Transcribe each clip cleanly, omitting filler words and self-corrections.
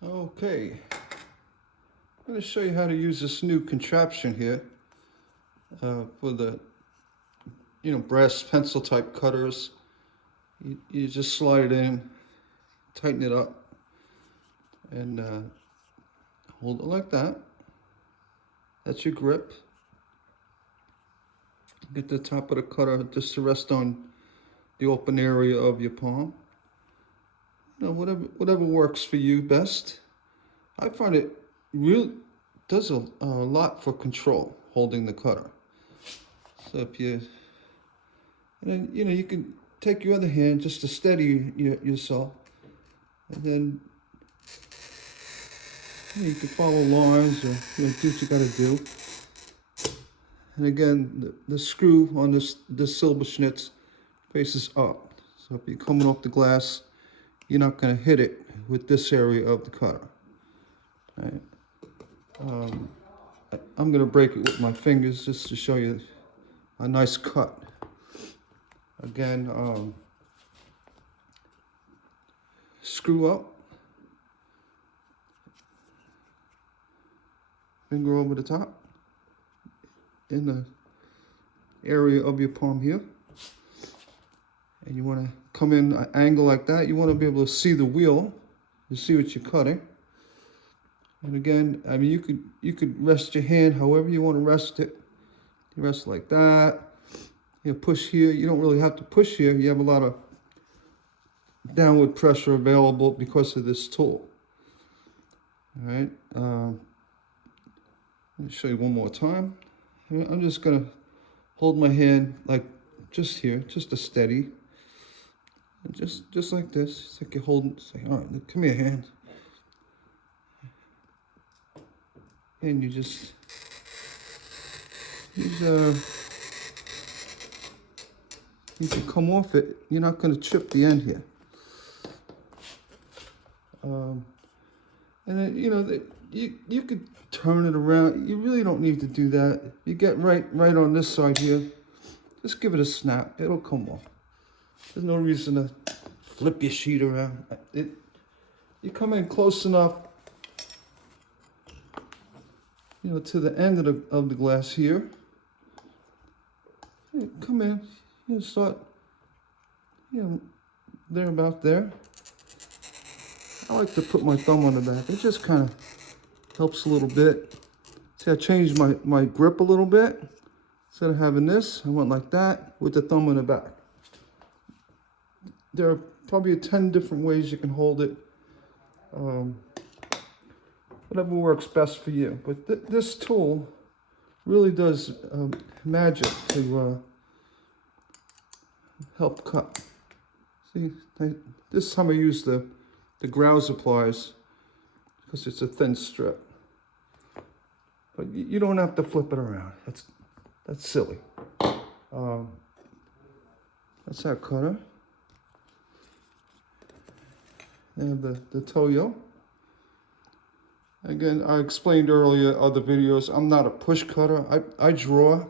Okay, I'm going to show you how to use this new contraption here for the brass pencil type cutters. You just slide it in, tighten it up, and hold it like that. That's your grip. Get the top of the cutter just to rest on the open area of your palm. Whatever works for you best. I find it really does a lot for control, holding the cutter. So if you, and then you can take your other hand just to steady yourself, and then you can follow lines or do what you got to do. And again, the screw on this silver schnitz faces up. So if you're coming off the glass, you're not going to hit it with this area of the cutter. Right. I'm going to break it with my fingers just to show you a nice cut. Again, screw up, finger over the top in the area of your palm here. And you want to come in an angle like that. You want to be able to see the wheel, to see what you're cutting. And again, I mean, you could rest your hand however you want to rest it. You rest like that. Push here. You don't really have to push here. You have a lot of downward pressure available because of this tool. All right. Let me show you one more time. I'm just gonna hold my hand like just here, just a steady. And just like this. It's like you're holding. Say, all right, come here, hand. And you just you can come off it. You're not going to chip the end here. And then you could turn it around. You really don't need to do that. You get right on this side here. Just give it a snap. It'll come off. There's no reason to flip your sheet around. You come in close enough, to the end of the glass here. Come in, start, there about there. I like to put my thumb on the back. It just kind of helps a little bit. See, I changed my grip a little bit. Instead of having this, I went like that with the thumb on the back. There are probably 10 different ways you can hold it. Whatever works best for you. But this tool really does magic to help cut. See, this time I use the grouse pliers because it's a thin strip. But you don't have to flip it around. That's silly. That's our cutter. And the Toyo. Again, I explained earlier other videos, I'm not a push cutter. I draw.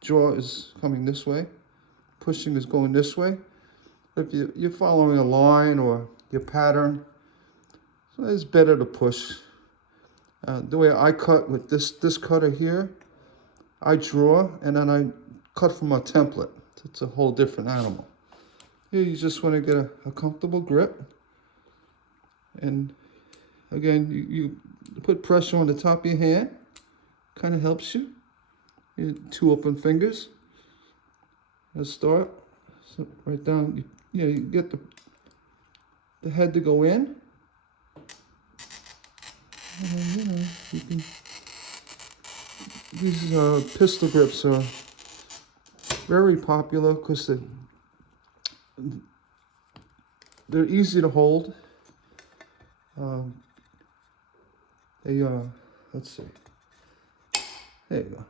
Draw is coming this way. Pushing is going this way. If you're following a line or your pattern, so it's better to push. The way I cut with this cutter here, I draw and then I cut from a template. It's a whole different animal. Here you just want to get a comfortable grip. And again, you put pressure on the top of your hand. Kind of helps you. Two open fingers. Let's start. So right down. You get the head to go in. And then, you can. These pistol grips are very popular because they're easy to hold. Let's see. There you go.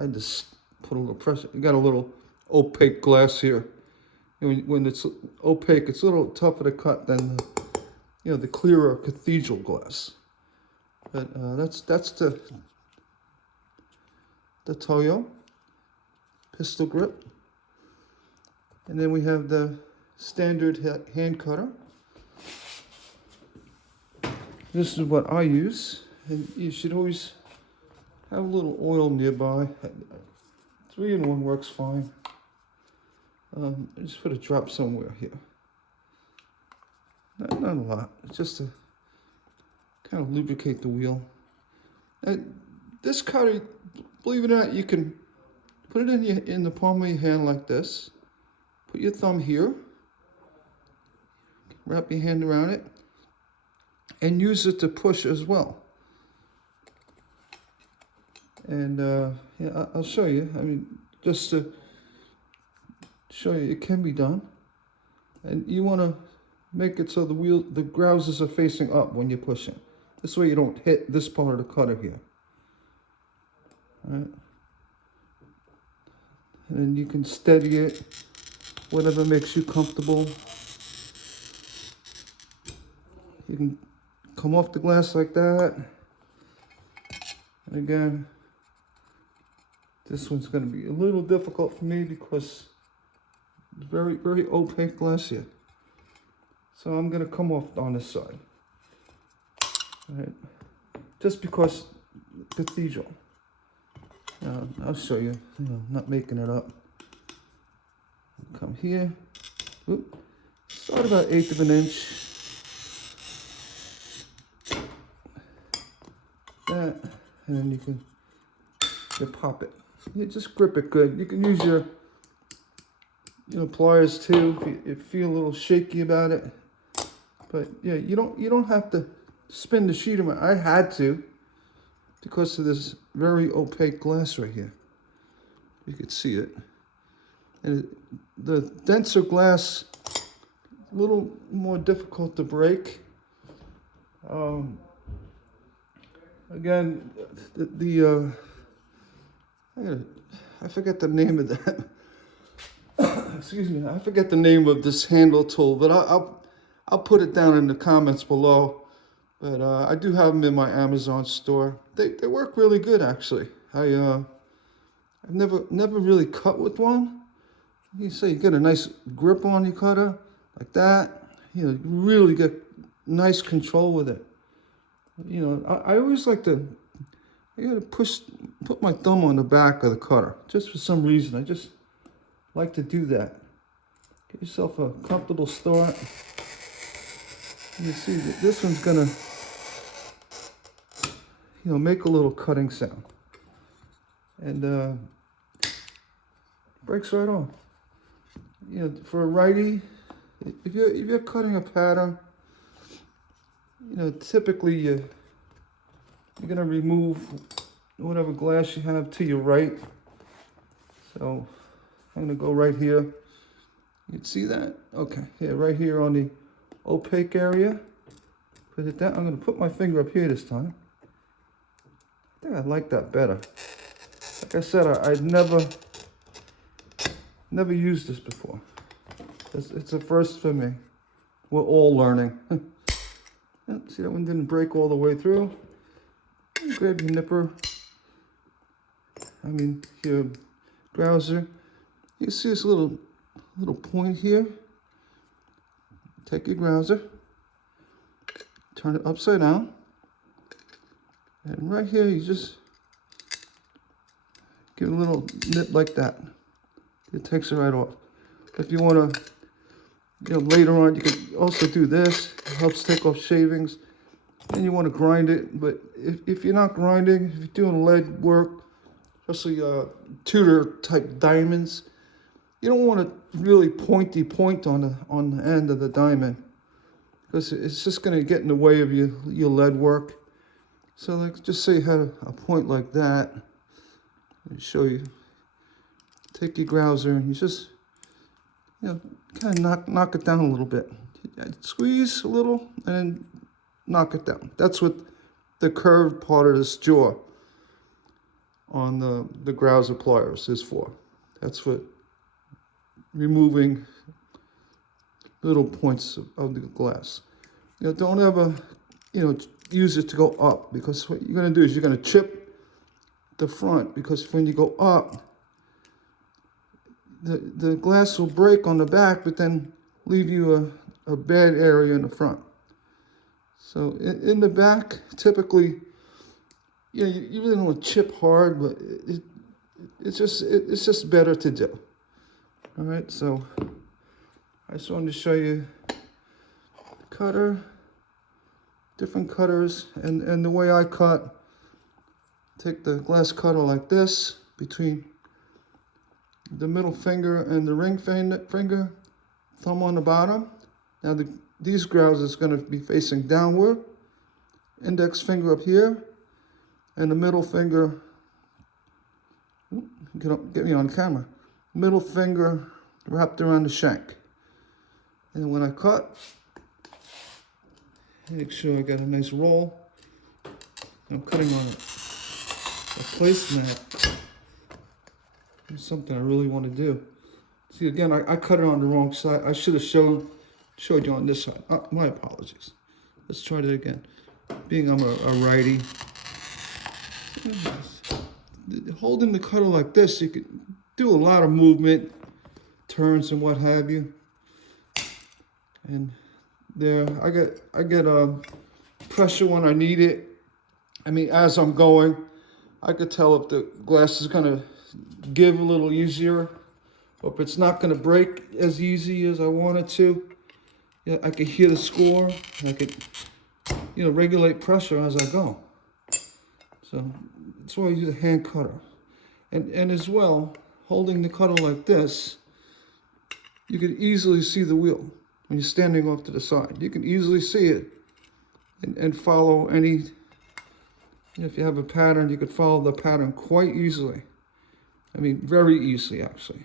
I just put a little pressure. You got a little opaque glass here. When it's opaque, it's a little tougher to cut than the clearer cathedral glass. But that's the Toyo pistol grip. And then we have the standard hand cutter. This is what I use, and you should always have a little oil nearby. 3-in-1 works fine. Just put a drop somewhere here. Not a lot. It's just to kind of lubricate the wheel. And this cutter, believe it or not, you can put it in the palm of your hand like this. Put your thumb here. Wrap your hand around it. And use it to push as well. And yeah, I'll show you. I mean, just to show you, it can be done. And you want to make it so the grouses are facing up when you're pushing. This way you don't hit this part of the cutter here. All right. And then you can steady it, whatever makes you comfortable. You can come off the glass like that. And again, this one's going to be a little difficult for me because it's very, very opaque glass here. So I'm going to come off on this side. All right. Just because cathedral. I'll show you. I'm not making it up. Come here. Oop. Start about 1/8 of an inch. That, and then you pop it. You just grip it good. You can use your pliers too if you feel a little shaky about it. But yeah, you don't have to spin the sheet around. I had to because of this very opaque glass right here. You could see it. And the denser glass, a little more difficult to break. Again, I forget the name of that. Excuse me, I forget the name of this handle tool, but I'll put it down in the comments below. But I do have them in my Amazon store. They work really good, actually. I've never really cut with one. You say you get a nice grip on your cutter like that. You really get nice control with it. I always like to. I gotta put my thumb on the back of the cutter, just for some reason. I just like to do that. Get yourself a comfortable start. You see that this one's gonna, make a little cutting sound, and breaks right on. For a righty, if you're cutting a pattern, typically you're gonna remove whatever glass you have to your right. So I'm gonna go right here. You can see that? Okay, yeah, right here on the opaque area. Put it down. I'm gonna put my finger up here this time. I think I like that better. Like I said, I'd never used this before. It's a first for me. We're all learning. See, that one didn't break all the way through. Grab your nipper. Your grouser. You see this little point here? Take your grouser, turn it upside down, and right here you just give it a little nip like that. It takes it right off. If you want to, later on you can also do this. It helps take off shavings. And you want to grind it, but if you're not grinding, if you're doing lead work, especially Tudor type diamonds, you don't want to really pointy point on the end of the diamond, because it's just going to get in the way of your lead work. So like, just say you had a point like that. Let me show you. Take your grouser and you just, kind of knock it down a little bit. Squeeze a little and then knock it down. That's what the curved part of this jaw on the grouser pliers is for. That's what removing little points of the glass. Don't ever, use it to go up, because what you're going to do is you're going to chip the front, because when you go up, the glass will break on the back, but then leave you a bad area in the front. So in the back, typically, you know, you really don't want to chip hard, but it's just better to do. All right, so I just wanted to show you cutter, different cutters, and the way I cut. Take the glass cutter like this between the middle finger and the ring finger, thumb on the bottom. Now these grouses is going to be facing downward, index finger up here, and the middle finger, get me on camera, middle finger wrapped around the shank. And when I cut, make sure I got a nice roll. I'm cutting on a placemat. It's something I really want to do. See, again, I cut it on the wrong side. I should have showed you on this side. My apologies. Let's try that again. Being I'm a righty. Holding the cutter like this, you can do a lot of movement, turns and what have you. And there, I get pressure when I need it. I mean, as I'm going, I could tell if the glass is gonna give a little easier, or if it's not gonna break as easy as I want it to. Yeah, I can hear the score. I could, you know, regulate pressure as I go. So that's why I use a hand cutter. And as well, holding the cutter like this, you can easily see the wheel when you're standing off to the side. You can easily see it and follow any. If you have a pattern, you could follow the pattern quite easily. I mean, very easily, actually.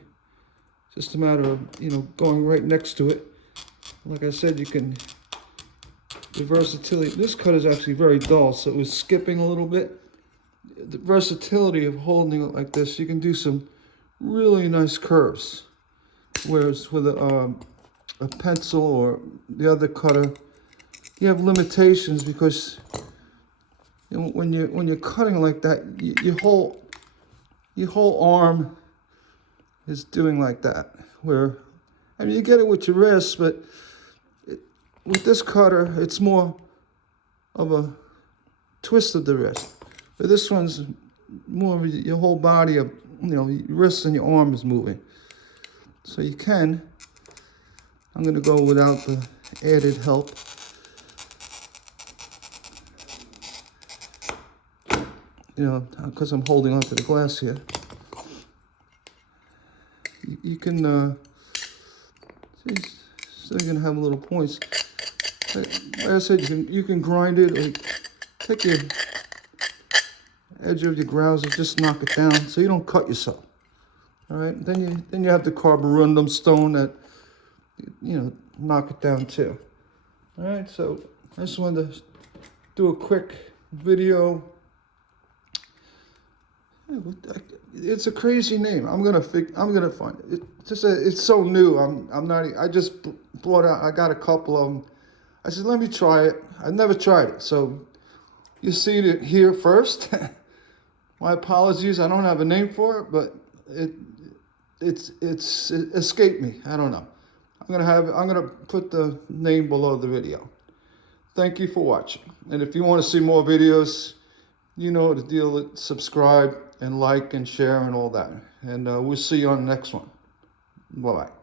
Just a matter of, you know, going right next to it. Like I said, you can, the versatility, this cut is actually very dull, so it was skipping a little bit. The versatility of holding it like this, you can do some really nice curves. Whereas with a pencil or the other cutter, you have limitations because, you know, when you're cutting like that, your whole arm is doing like that. Where, I mean, you get it with your wrist, but with this cutter, it's more of a twist of the wrist. But this one's more of your whole body, of, you know, your wrist and your arm is moving. So you can. I'm going to go without the added help. You know, because I'm holding onto the glass here. You can, so you're gonna have little points. Like I said, you can grind it, or take your edge of your grouser, just knock it down so you don't cut yourself. All right, then you have the carborundum stone that, you know, knock it down too. All right, so I just wanted to do a quick video. It's a crazy name. I'm gonna find it. It's so new. I just bought out. I got a couple of them. I said, let me try it. I've never tried it, so you see it here first. My apologies. I don't have a name for it, but it escaped me. I don't know. I'm gonna put the name below the video. Thank you for watching. And if you want to see more videos, you know the deal. Subscribe and like and share and all that. And we'll see you on the next one. Bye-bye.